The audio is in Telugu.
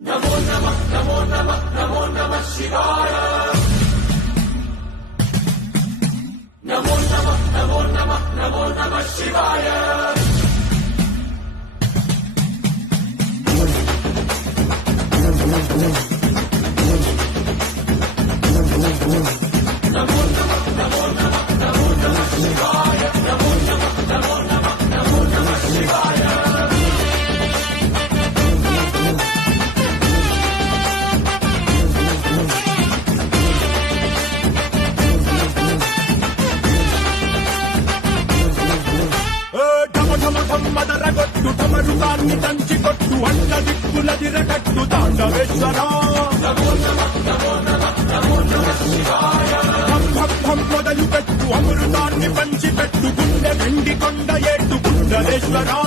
నమో నమః నమో నమః నమో నమః శివాయ నమో నమః నమో నమః నమో నమః శివాయ నమో నమః నమో నమః నమో నమః శివాయ నమో నమః నమో నమః నమో నమః శివాయ మదరగొట్టు తమరుగాన్ని దంచి కొట్టు అండ దిక్కుల దిరగట్టు తాండవేశ్వరా మొదలు పెట్టు అమృతాన్ని పంచి పెట్టు గుండె వెండి కొండ ఏటు గుండలేశ్వరా